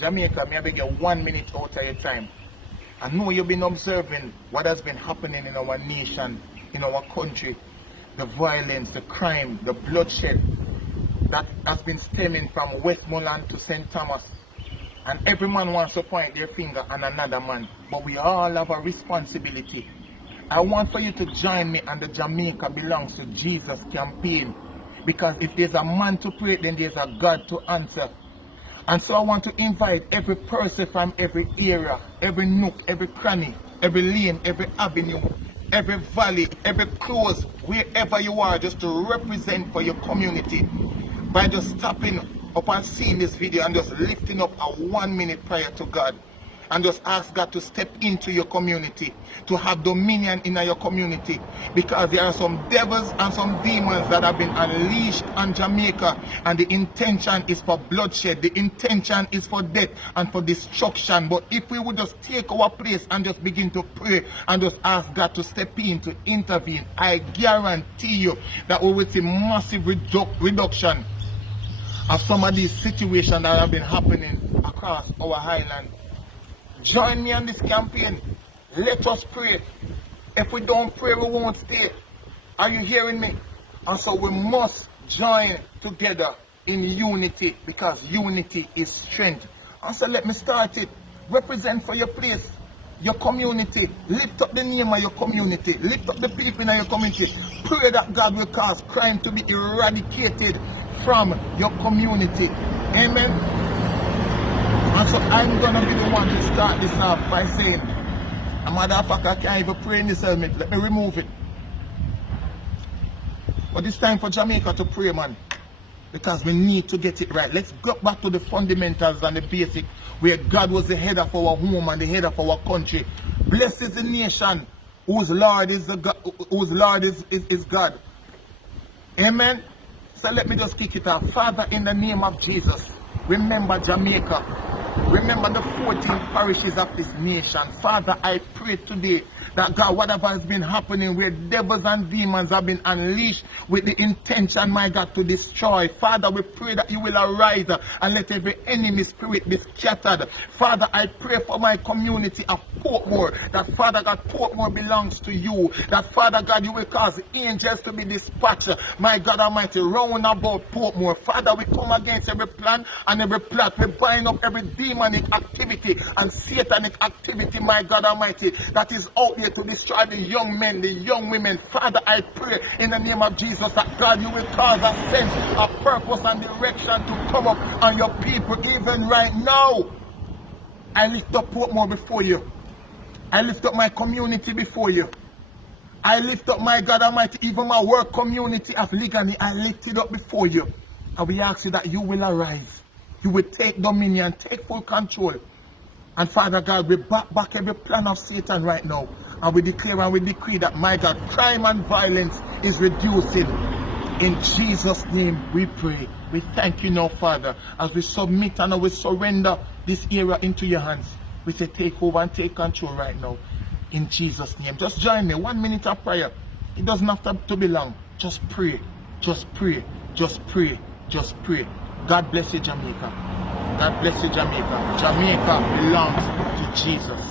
Jamaica, may I beg you 1 minute out of your time. I know you've been observing what has been happening in our nation, in our country. The violence, the crime, the bloodshed that has been stemming from Westmoreland to St. Thomas. And every man wants to point their finger on another man. But we all have a responsibility. I want for you to join me on the Jamaica Belongs to Jesus campaign. Because if there's a man to pray, then there's a God to answer. And so I want to invite every person from every area, every nook, every cranny, every lane, every avenue, every valley, every close, wherever you are, just to represent for your community by just stopping up and seeing this video and just lifting up a 1 minute prayer to God. And just ask God to step into your community, to have dominion in your community. Because there are some devils and some demons that have been unleashed on Jamaica. And the intention is for bloodshed. The intention is for death and for destruction. But if we would just take our place and just begin to pray and just ask God to step in, to intervene, I guarantee you that we will see massive reduction of some of these situations that have been happening across our highland. Join me on this campaign. Let us pray. If we don't pray, we won't stay. Are you hearing me? And so we must join together in unity, because unity is strength. And so let me start it. Represent for your place, your community. Lift up the name of your community. Lift up the people in your community. Pray that God will cause crime to be eradicated from your community. Amen. And so I'm going to be the one to start this off by saying, a motherfucker can't even pray in this helmet. Let me remove it. But it's time for Jamaica to pray, man. Because we need to get it right. Let's go back to the fundamentals and the basics, where God was the head of our home and the head of our country. Blessed is the nation whose Lord is God. Amen. So let me just kick it off. Father, in the name of Jesus, remember Jamaica. Remember the 14 parishes of this nation. Father, I pray today that God, whatever has been happening where devils and demons have been unleashed with the intention, my God, to destroy. Father, we pray that you will arise and let every enemy spirit be scattered. Father, I pray for my community of Portmore, that Father God, Portmore belongs to you. That Father God, you will cause angels to be dispatched, my God Almighty, round about Portmore. Father, we come against every plan and every plot. We bind up every demonic activity and satanic activity, my God Almighty, that is out there to destroy the young men, the young women. Father, I pray in the name of Jesus that God, you will cause a sense of purpose and direction to come up on your people even right now. I lift up Portmore before you. I lift up my community before you. I lift up, my God Almighty, even my work community of Ligani. I lift it up before you. And we ask you that you will arise. You will take dominion, take full control. And Father God, we back every plan of Satan right now. And we declare and we decree that, my God, crime and violence is reducing. In Jesus' name we pray. We thank you now, Father, as we submit and we surrender this area into your hands. We say take over and take control right now. In Jesus' name. Just join me. 1 minute of prayer. It doesn't have to be long. Just pray. Just pray. Just pray. Just pray. God bless you, Jamaica. God bless you, Jamaica. Jamaica belongs to Jesus.